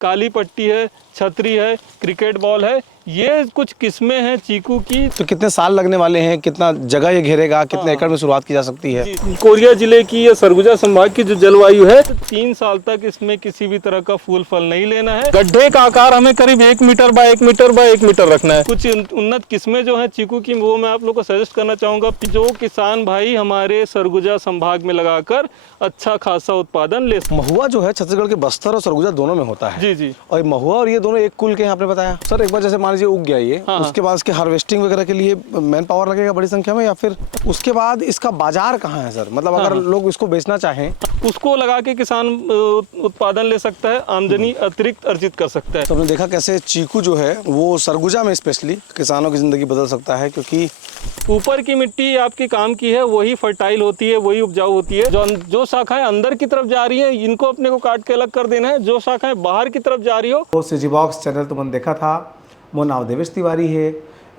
काली पट्टी है, छतरी है, क्रिकेट बॉल है, ये कुछ किस्में हैं चीकू की। तो कितने साल लगने वाले हैं, कितना जगह ये घेरेगा, कितने एकड़ में शुरुआत की जा सकती है? कोरिया जिले की या सरगुजा संभाग की जो जलवायु है, 3 साल तक इसमें किसी भी तरह का फूल फल नहीं लेना है। गड्ढे का आकार हमें करीब 1 metre by 1 metre by 1 metre रखना है। कुछ उन्नत किस्में जो है चीकू की, वो मैं आप लोग को सजेस्ट करना चाहूंगा, जो किसान भाई हमारे सरगुजा संभाग में लगाकर अच्छा खासा उत्पादन ले। महुआ जो है छत्तीसगढ़ के बस्तर और सरगुजा दोनों में होता है। जी जी। और महुआ और ये दोनों एक कुल के हैं, आपने बताया। सर एक बार जैसे मान लीजिए उग गया ये, उसके बाद इसके हार्वेस्टिंग वगैरह के लिए मैन पावर लगेगा बड़ी संख्या में, या फिर उसके बाद इसका बाजार कहाँ है सर? मतलब अगर लोग इसको बेचना चाहें, उसको लगा के किसान उत्पादन ले सकता है, आमदनी अतिरिक्त अर्जित कर सकता है। तो हमने देखा कैसे चीकू जो है वो सरगुजा में स्पेशली किसानों की ज़िंदगी बदल सकता है, क्योंकि ऊपर की मिट्टी आपकी काम की है, वही फर्टाइल होती है, वही उपजाऊ होती है। जो शाखाएं अंदर की तरफ जा रही है, इनको अपने को काट के अलग कर देना है। जो शाखाएं बाहर की तरफ जा रही हो, तो सिजी बॉक्स चैनल तुमने देखा था, मोर नाम देवेश तिवारी है।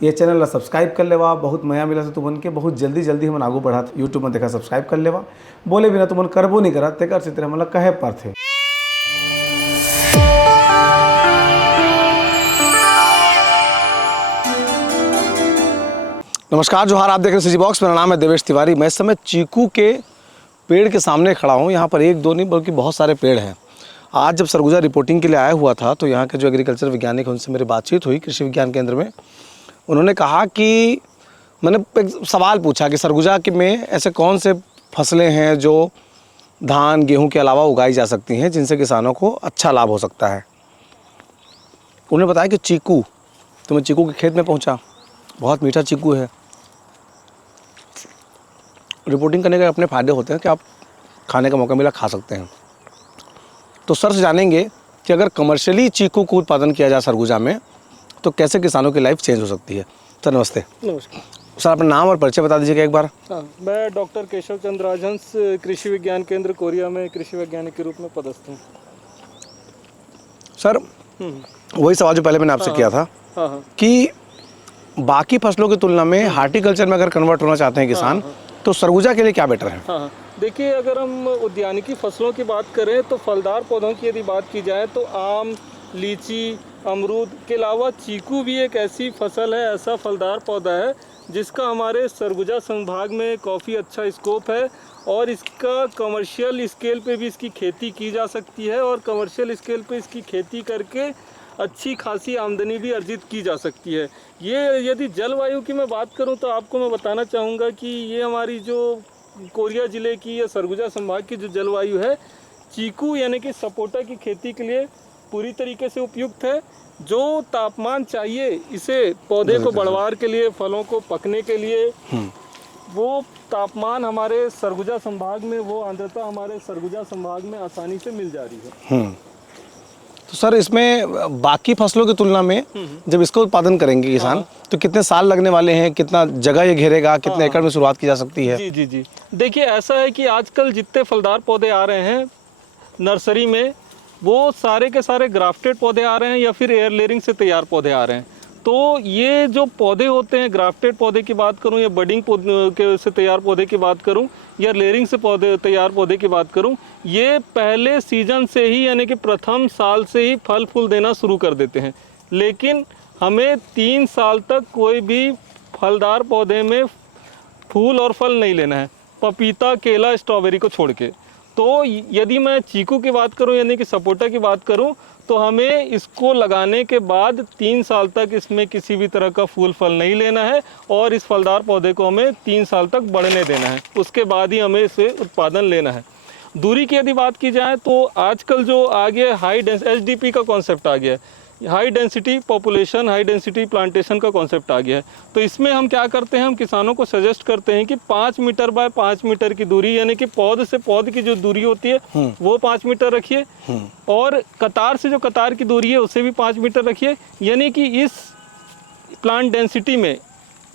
ये चैनल ला सब्सक्राइब कर लेवा, बहुत मया मिला से तुमन के, बहुत जल्दी हम आगू बढ़ा। यूट्यूब में देखा सब्सक्राइब कर लेवा, बोले बिना तुमन करबो नहीं करा, तेकर से तेरे मतलब कहे पर थे। नमस्कार जोहार, आप देख रहे हैं सिजी बॉक्स। मेरा नाम है देवेश तिवारी। मैं इस समय चीकू के पेड़ के सामने खड़ा हूँ। यहाँ पर एक दो नहीं बल्कि बहुत सारे पेड़ हैं। आज जब सरगुजा रिपोर्टिंग के लिए आया हुआ था, तो यहाँ के जो एग्रीकल्चर वैज्ञानिक हैं उनसे मेरी बातचीत हुई कृषि विज्ञान केंद्र में। उन्होंने कहा कि मैंने एक सवाल पूछा कि सरगुजा के में ऐसे कौन से फसलें हैं जो धान गेहूँ के अलावा उगाई जा सकती हैं, जिनसे किसानों को अच्छा लाभ हो सकता है। उन्होंने बताया कि चीकू। तो मैं चीकू के खेत में पहुँचा। बहुत मीठा चीकू है। रिपोर्टिंग करने के अपने फ़ायदे होते हैं कि आप खाने का मौका मिला खा सकते हैं। तो सर से जानेंगे कि अगर कमर्शियली चीकू को उत्पादन किया जाए सरगुजा में, तो कैसे किसानों की लाइफ चेंज हो सकती है। सर नमस्ते। नमस्कार सर, अपना नाम और परिचय बता दीजिएगा एक बार। हाँ, मैं डॉक्टर केशव चंद्र राजहंस, कृषि विज्ञान केंद्र कोरिया में कृषि वैज्ञानिक के रूप में पदस्थ हूँ। सर वही सवाल जो पहले मैंने आपसे किया था कि बाकी फसलों की तुलना में हार्टिकल्चर में अगर कन्वर्ट होना चाहते हैं किसान, तो सरगुजा के लिए क्या बेटर है? हाँ, देखिए, अगर हम उद्यानिकी फसलों की बात करें तो फलदार पौधों की यदि बात की जाए तो आम, लीची, अमरूद के अलावा चीकू भी एक ऐसी फसल है, ऐसा फलदार पौधा है जिसका हमारे सरगुजा संभाग में काफ़ी अच्छा स्कोप है। और इसका कमर्शियल स्केल पे भी इसकी खेती की जा सकती है, और कमर्शियल स्केल पे इसकी खेती करके अच्छी खासी आमदनी भी अर्जित की जा सकती है। ये यदि जलवायु की मैं बात करूं तो आपको मैं बताना चाहूँगा कि ये हमारी जो कोरिया ज़िले की या सरगुजा संभाग की जो जलवायु है, चीकू यानी कि सपोटा की खेती के लिए पूरी तरीके से उपयुक्त है। जो तापमान चाहिए इसे पौधे को बढ़वार के लिए, फलों को पकने के लिए, वो तापमान हमारे सरगुजा संभाग में, वो आर्द्रता हमारे सरगुजा संभाग में आसानी से मिल जा रही है। तो सर इसमें बाकी फसलों की तुलना में जब इसका उत्पादन करेंगे किसान, तो कितने साल लगने वाले हैं, कितना जगह ये घेरेगा, कितने एकड़ में शुरुआत की जा सकती है? जी जी जी। देखिए, ऐसा है कि आजकल जितने फलदार पौधे आ रहे हैं नर्सरी में, वो सारे के सारे ग्राफ्टेड पौधे आ रहे हैं या फिर एयर लेयरिंग से तैयार पौधे आ रहे हैं। तो ये जो पौधे होते हैं, ग्राफ्टेड पौधे की बात करूं या बडिंग के से तैयार पौधे की बात करूं या लेयरिंग से तैयार पौधे की बात करूं, ये पहले सीजन से ही यानी कि प्रथम साल से ही फल फूल देना शुरू कर देते हैं। लेकिन हमें 3 साल तक कोई भी फलदार पौधे में फूल और फल नहीं लेना है, पपीता, केला, स्ट्रॉबेरी को छोड़ के। तो यदि मैं चीकू की बात करूं यानी कि सपोटा की बात करूं, तो हमें इसको लगाने के बाद 3 साल तक इसमें किसी भी तरह का फूल फल नहीं लेना है, और इस फलदार पौधे को हमें 3 साल तक बढ़ने देना है। उसके बाद ही हमें इसे उत्पादन लेना है। दूरी की यदि बात की जाए तो आजकल जो आ गया हाई डेंसिटी HDP का कॉन्सेप्ट आ गया है, high density population, high density plantation का कॉन्सेप्ट आ गया है। तो इसमें हम क्या करते हैं, हम किसानों को सजेस्ट करते हैं कि 5 मीटर बाय 5 मीटर की दूरी, यानी कि पौध से पौध की जो दूरी होती है वो 5 मीटर रखिए, और कतार से जो कतार की दूरी है उसे भी 5 मीटर रखिए। यानी कि इस प्लांट डेंसिटी में,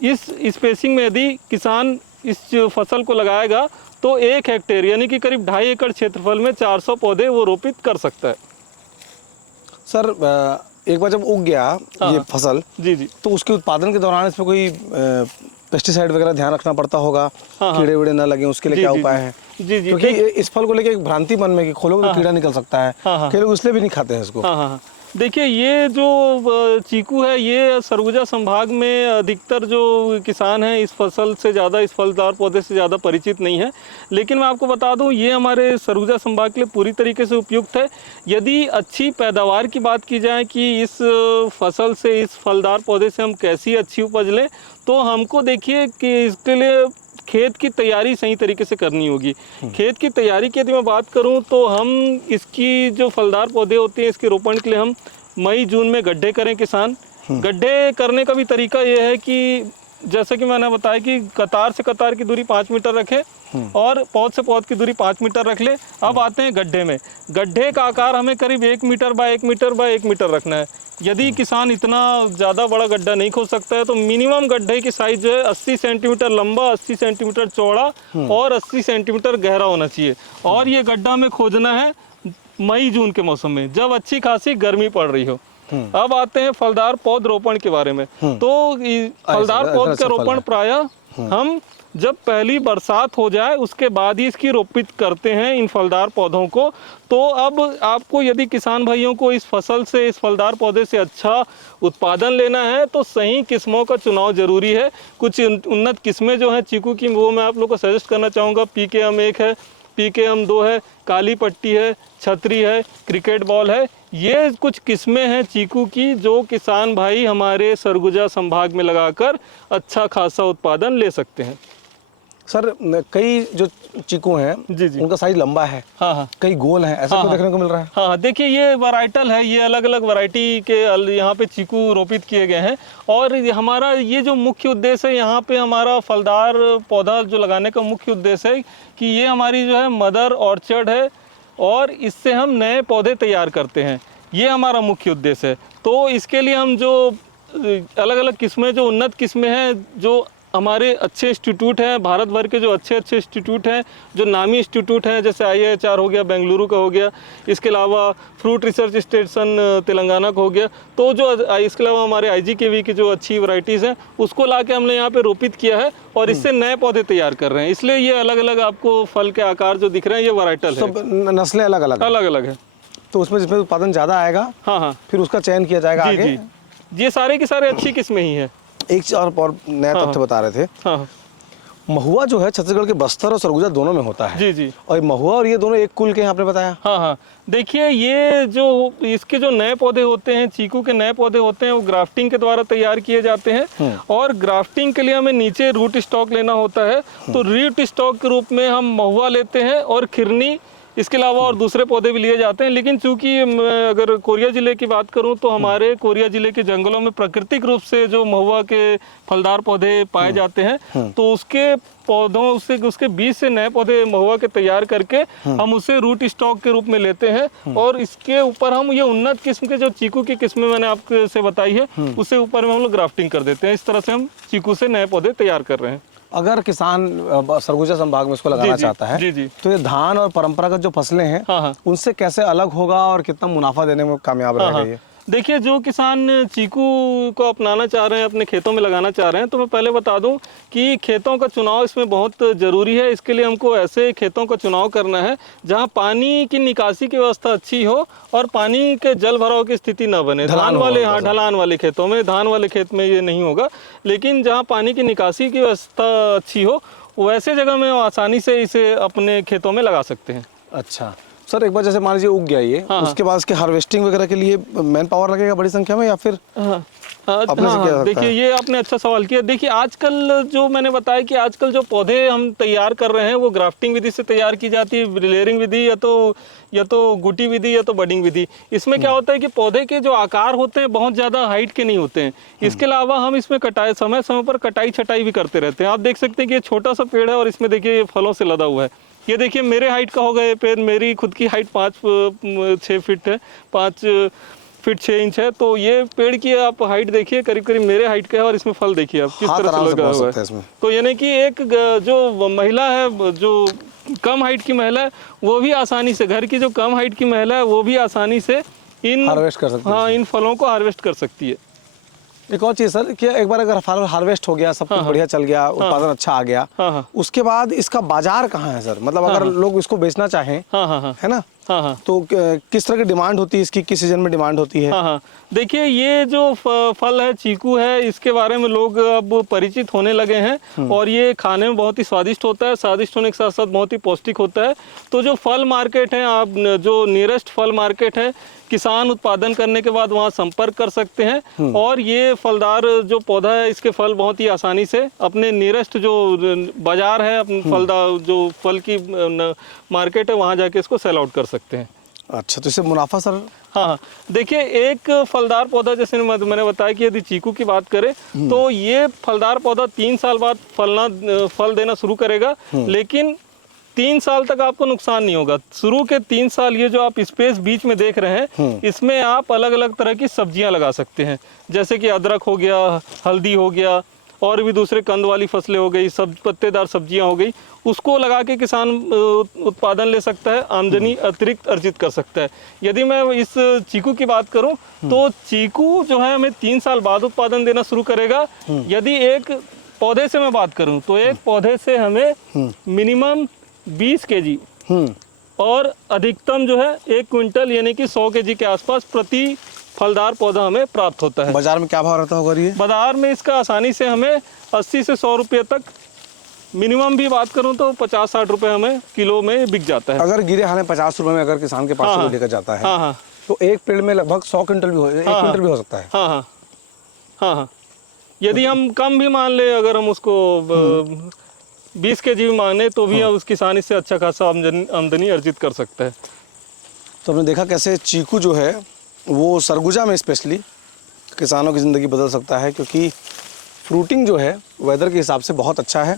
इस स्पेसिंग में यदि किसान इस फसल को लगाएगा तो 1 हेक्टेयर यानी कि करीब 2.5 एकड़ क्षेत्रफल में 400 पौधे वो रोपित कर सकता है। सर एक बार जब उग गया ये फसल, जी जी, तो उसके उत्पादन के दौरान इसमें कोई पेस्टिसाइड वगैरह ध्यान रखना पड़ता होगा, कीड़े वीड़े ना लगे, उसके लिए क्या उपाय है? जी जी, क्योंकि इस फल को लेके एक भ्रांति मन में कि खोलोगे तो कीड़ा निकल सकता है, कई लोग इसलिए भी नहीं खाते हैं इसको। हाँ, देखिए ये जो चीकू है ये सरगुजा संभाग में अधिकतर जो किसान हैं इस फसल से ज़्यादा, इस फलदार पौधे से ज़्यादा परिचित नहीं है, लेकिन मैं आपको बता दूं ये हमारे सरगुजा संभाग के लिए पूरी तरीके से उपयुक्त है। यदि अच्छी पैदावार की बात की जाए कि इस फसल से, इस फलदार पौधे से हम कैसी अच्छी उपज लें, तो हमको देखिए कि इसके लिए खेत की तैयारी सही तरीके से करनी होगी। खेत की तैयारी की यदि मैं बात करूं तो हम इसकी जो फलदार पौधे होते हैं इसके रोपण के लिए हम मई जून में गड्ढे करें किसान। गड्ढे करने का भी तरीका ये है कि जैसा कि मैंने बताया कि कतार से कतार की दूरी 5 मीटर रखें और पौध से पौध की दूरी 5 मीटर रख ले। अब आते हैं गड्ढे में। गड्ढे का आकार हमें करीब 1 metre by 1 metre by 1 metre रखना है। यदि किसान इतना ज़्यादा बड़ा गड्ढा नहीं खोद सकता है तो मिनिमम गड्ढे की साइज जो है 80 सेंटीमीटर लंबा, 80 सेंटीमीटर चौड़ा और 80 सेंटीमीटर गहरा होना चाहिए। और ये गड्ढा हमें खोदना है मई जून के मौसम में जब अच्छी खासी गर्मी पड़ रही हो। अब आते हैं फलदार पौध रोपण के बारे में। तो फलदार पौध का रोपण प्रायः हम जब पहली बरसात हो जाए उसके बाद ही इसकी रोपित करते हैं इन फलदार पौधों को। तो अब आपको यदि किसान भाइयों को इस फसल से, इस फलदार पौधे से अच्छा उत्पादन लेना है तो सही किस्मों का चुनाव जरूरी है। कुछ उन्नत किस्में जो हैं चीकू की वो मैं आप लोग को सजेस्ट करना चाहूँगा। PKM 1 है, PKM 2 है, काली पट्टी है, छतरी है, क्रिकेट बॉल है। ये कुछ किस्में हैं चीकू की जो किसान भाई हमारे सरगुजा संभाग में लगाकर अच्छा खासा उत्पादन ले सकते हैं। सर कई जो चीकू हैं जी जी, उनका साइज लंबा है, हाँ, कई गोल हैं, ऐसा क्यों देखने को मिल रहा है? हाँ, देखिए ये वैराइटल है, ये अलग अलग वैरायटी के यहाँ पे चीकू रोपित किए गए हैं। और हमारा ये जो मुख्य उद्देश्य है यहाँ पे, हमारा फलदार पौधा जो लगाने का मुख्य उद्देश्य है कि ये हमारी जो है मदर ऑर्चर्ड है और इससे हम नए पौधे तैयार करते हैं, ये हमारा मुख्य उद्देश्य है। तो इसके लिए हम जो अलग अलग किस्में, जो उन्नत किस्में हैं, जो हमारे अच्छे इंस्टीट्यूट हैं, भारत भर के जो अच्छे अच्छे इंस्टीट्यूट हैं, जो नामी इंस्टीट्यूट हैं, जैसे IIHR हो गया, बेंगलुरु का हो गया, इसके अलावा फ्रूट रिसर्च स्टेशन तेलंगाना का हो गया, तो जो इसके अलावा हमारे IGKV की जो अच्छी वैरायटीज़ हैं उसको ला के हमने यहाँ पे रोपित किया है और इससे नए पौधे तैयार कर रहे हैं। इसलिए ये अलग अलग आपको फल के आकार जो दिख रहे हैं ये वैराइटल है, सब नस्लें अलग अलग है। तो उसमें जिसमें उत्पादन ज़्यादा आएगा, हाँ, फिर उसका चयन किया जाएगा आगे। ये सारे के सारे अच्छी किस्में ही हैं। एक चीज और नया तथ्य बता रहे थे, हाँ, महुआ जो है छत्तीसगढ़ के बस्तर और सरगुजा दोनों में होता है। जी, और महुआ और ये दोनों एक कुल के हैं आपने बताया। हाँ, देखिए ये जो इसके जो नए पौधे होते हैं, चीकू के नए पौधे होते हैं, वो ग्राफ्टिंग के द्वारा तैयार किए जाते हैं। और ग्राफ्टिंग के लिए हमें नीचे रूट स्टॉक लेना होता है। तो रूट स्टॉक के रूप में हम महुआ लेते हैं और खिरनी, इसके अलावा और दूसरे पौधे भी लिए जाते हैं। लेकिन चूंकि अगर कोरिया ज़िले की बात करूं तो हमारे कोरिया ज़िले के जंगलों में प्राकृतिक रूप से जो महुआ के फलदार पौधे पाए जाते हैं, तो उसके पौधों से, उसके बीज से नए पौधे महुआ के तैयार करके हम उसे रूट स्टॉक के रूप में लेते हैं। और इसके ऊपर हम ये उन्नत किस्म के जो चीकू की किस्में मैंने आपसे बताई है उससे ऊपर में हम लोग ग्राफ्टिंग कर देते हैं। इस तरह से हम चीकू से नए पौधे तैयार कर रहे हैं। अगर किसान सरगुजा संभाग में इसको लगाना चाहता है, तो ये धान और परंपरागत जो फसलें हैं उनसे कैसे अलग होगा और कितना मुनाफा देने में कामयाब रहेगा ये? देखिए जो किसान चीकू को अपनाना चाह रहे हैं, अपने खेतों में लगाना चाह रहे हैं, तो मैं पहले बता दूं कि खेतों का चुनाव इसमें बहुत ज़रूरी है। इसके लिए हमको ऐसे खेतों का चुनाव करना है जहां पानी की निकासी की व्यवस्था अच्छी हो और पानी के जल भराव की स्थिति न बने। ढलान वाले, हाँ, ढलान वाले खेतों में, धान वाले खेत में ये नहीं होगा, लेकिन जहाँ पानी की निकासी की व्यवस्था अच्छी हो वैसे जगह में आसानी से इसे अपने खेतों में लगा सकते हैं। अच्छा सर, एक बार जैसे मान लीजिए उग गया ये, उसके बाद इसके हार्वेस्टिंग वगैरह के लिए मैन पावर लगेगा बड़ी संख्या में या फिर? देखिए ये आपने अच्छा सवाल किया। देखिए आजकल जो मैंने बताया कि आजकल जो पौधे हम तैयार कर रहे हैं वो ग्राफ्टिंग विधि से तैयार की जाती है, लेयरिंग विधि या तो गुटी विधि या तो बडिंग विधि। इसमें क्या होता है कि पौधे के जो आकार होते हैं बहुत ज़्यादा हाइट के नहीं होते हैं। इसके अलावा हम इसमें कटाई, समय समय पर कटाई छटाई भी करते रहते हैं। आप देख सकते हैं कि ये छोटा सा पेड़ है और इसमें देखिए फलों से लदा हुआ है। ये देखिए मेरे हाइट का होगा ये पेड़, मेरी खुद की हाइट 5-6 फीट है, 5 फीट 6 इंच है। तो ये पेड़ की आप हाइट देखिए करीब करीब मेरे हाइट का है और इसमें फल देखिए आप किस तरह से लगा हुआ है। तो यानी कि एक जो महिला है, जो कम हाइट की महिला है, वो भी आसानी से, घर की जो कम हाइट की महिला है वो भी आसानी से इन हार्वेस्ट कर सकती है। हाँ, इन फलों को हार्वेस्ट कर सकती है। एक और चीज़ सर कि एक बार अगर हार्वेस्ट हो गया, सब कुछ बढ़िया चल गया, उत्पादन अच्छा आ गया, उसके बाद इसका बाजार कहाँ है सर? मतलब अगर लोग इसको बेचना चाहें, है ना, तो किस तरह की डिमांड होती है इसकी, किस सीजन में डिमांड होती है? देखिए, ये जो फल है, चीकू है, इसके बारे में लोग अब परिचित होने लगे हैं और ये खाने में बहुत ही स्वादिष्ट होता है। स्वादिष्ट होने के साथ साथ बहुत ही पौष्टिक होता है। तो जो फल मार्केट है, आप जो नियरेस्ट फल मार्केट है, किसान उत्पादन करने के बाद वहाँ संपर्क कर सकते हैं और ये फलदार जो पौधा है, इसके फल बहुत ही आसानी से अपने नियरेस्ट जो बाजार है, अपने फलदार जो फल की मार्केट है, वहाँ जाके इसको सेल आउट कर सकते हैं। अच्छा, तो इससे मुनाफा सर? हाँ, देखिए, एक फलदार पौधा, जैसे मैंने बताया कि यदि चीकू की बात करें तो ये फलदार पौधा 3 साल बाद फल देना शुरू करेगा, लेकिन 3 साल तक आपको नुकसान नहीं होगा। शुरू के 3 साल ये जो आप स्पेस बीच में देख रहे हैं, इसमें आप अलग अलग तरह की सब्जियां लगा सकते हैं, जैसे कि अदरक हो गया, हल्दी हो गया, और भी दूसरे कंद वाली फसलें हो गई, सब पत्तेदार सब्जियां हो गई, उसको लगा के किसान उत्पादन ले सकता है, आमदनी अतिरिक्त अर्जित कर सकता है। यदि मैं इस चीकू की बात करूं तो चीकू जो है हमें 3 साल बाद उत्पादन देना शुरू करेगा। यदि एक पौधे से मैं बात करूं तो एक पौधे से हमें मिनिमम 20 केजी और अधिकतम जो है 1 क्विंटल यानी कि 100 केजी के आसपास प्रति फलदार पौधा हमें प्राप्त होता है। बाजार में क्या भाव रहता होगा ये? बाजार में इसका आसानी से हमें 80 से 100 रुपये तक, मिनिमम भी बात करूं तो 50-60 रुपये हमें किलो में बिक जाता है। अगर गिरे हाने 50 रुपये में अगर किसान के पास से लेकर जाता है, तो एक पेड़ में लगभग 100 क्विंटल भी 1 क्विंटल भी हो सकता है। हाँ, यदि हम कम भी मान ले, अगर हम उसको 20 केजी भी माने तो भी उस किसान इससे अच्छा खासा आमदनी अर्जित कर सकता है। तो हमने देखा कैसे चीकू जो है वो सरगुजा में स्पेशली किसानों की ज़िंदगी बदल सकता है, क्योंकि फ्रूटिंग जो है वेदर के हिसाब से बहुत अच्छा है।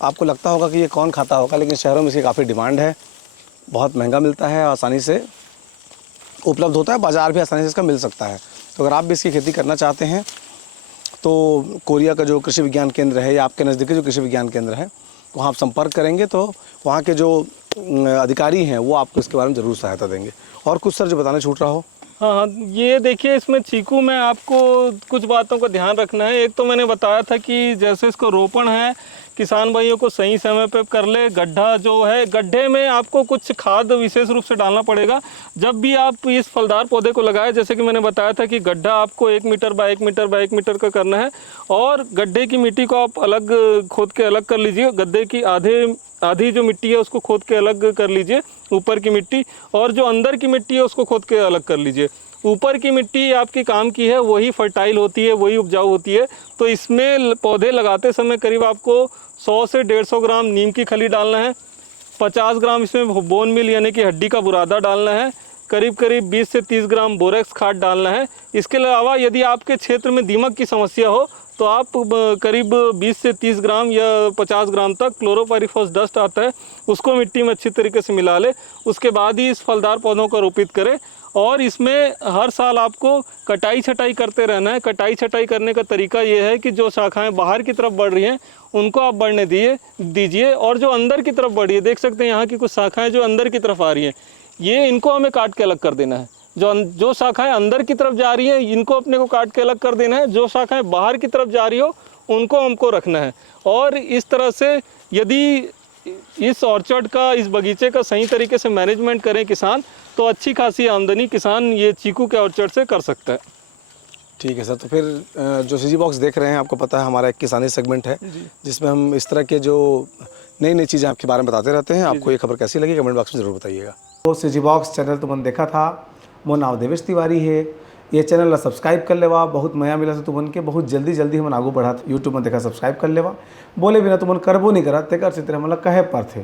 आपको लगता होगा कि ये कौन खाता होगा, लेकिन शहरों में इसकी काफ़ी डिमांड है, बहुत महंगा मिलता है, आसानी से उपलब्ध होता है, बाज़ार भी आसानी से इसका मिल सकता है। तो अगर आप भी इसकी खेती करना चाहते हैं तो कोरिया का जो कृषि विज्ञान केंद्र है या आपके नज़दीकी जो कृषि विज्ञान केंद्र है, वहाँ आप संपर्क करेंगे तो वहाँ के जो अधिकारी हैं वो आपको इसके बारे में ज़रूर सहायता देंगे। और कुछ सर जो बताना छूट रहा हो? हाँ, ये देखिए, इसमें चीकू में आपको कुछ बातों का ध्यान रखना है। एक तो मैंने बताया था कि जैसे इसको रोपण है, किसान भाइयों को सही समय पे कर ले। गड्ढा जो है, गड्ढे में आपको कुछ खाद विशेष रूप से डालना पड़ेगा जब भी आप इस फलदार पौधे को लगाए। जैसे कि मैंने बताया था कि गड्ढा आपको 1 metre by 1 metre by 1 metre का करना है और गड्ढे की मिट्टी को आप अलग खोद के अलग कर लीजिए। गड्ढे की आधी जो मिट्टी है उसको खोद के अलग कर लीजिए, ऊपर की मिट्टी, और जो अंदर की मिट्टी है उसको खोद के अलग कर लीजिए। ऊपर की मिट्टी आपकी काम की है, वही फर्टाइल होती है, वही उपजाऊ होती है। तो इसमें पौधे लगाते समय करीब आपको 100 से 150 ग्राम नीम की खली डालना है, 50 ग्राम इसमें बोन मील यानी कि हड्डी का बुरादा डालना है, करीब 20 से 30 ग्राम बोरेक्स खाद डालना है। इसके अलावा यदि आपके क्षेत्र में दीमक की समस्या हो तो आप करीब 20 से 30 ग्राम या 50 ग्राम तक क्लोरोपाइरीफॉस डस्ट आता है, उसको मिट्टी में अच्छी तरीके से मिला ले। उसके बाद ही इस फलदार पौधों को रोपित करें। और इसमें हर साल आपको कटाई छटाई करते रहना है। कटाई छटाई करने का तरीका ये है कि जो शाखाएं बाहर की तरफ बढ़ रही हैं उनको आप बढ़ने दीजिए, और जो अंदर की तरफ बढ़ी है, देख सकते हैं यहाँ की कुछ शाखाएं जो अंदर की तरफ आ रही हैं, ये इनको हमें काट के अलग कर देना है। जो शाखाएं अंदर की तरफ जा रही हैं इनको अपने को काट के अलग कर देना है। जो शाखाएं बाहर की तरफ जा रही हो उनको हमको रखना है। और इस तरह से यदि इस ऑर्चर्ड का, इस बगीचे का सही तरीके से मैनेजमेंट करें किसान, तो अच्छी खासी आमदनी किसान ये चीकू के ऑर्चर्ड से कर सकता है। ठीक है सर, तो फिर जो सीजी बॉक्स देख रहे हैं, आपको पता है हमारा एक किसानी सेगमेंट है जिसमें हम इस तरह के जो नई नई चीज़ें आपके बारे में बताते रहते हैं। आपको ये खबर कैसी लगी कमेंट बॉक्स में ज़रूर बताइएगा। तो सीजी बॉक्स चैनल तुमने देखा था, मोर नाम देवेश तिवारी है। ये चैनल सब्सक्राइब कर लेवा, बहुत नया मिला से तुमन के बहुत जल्दी हम आगू बढ़ा। यूट्यूब में देखा सब्सक्राइब कर लेवा, बोले बिना तुमन करबो नहीं करा तेकर से तेरे मतलब कहे पर थे।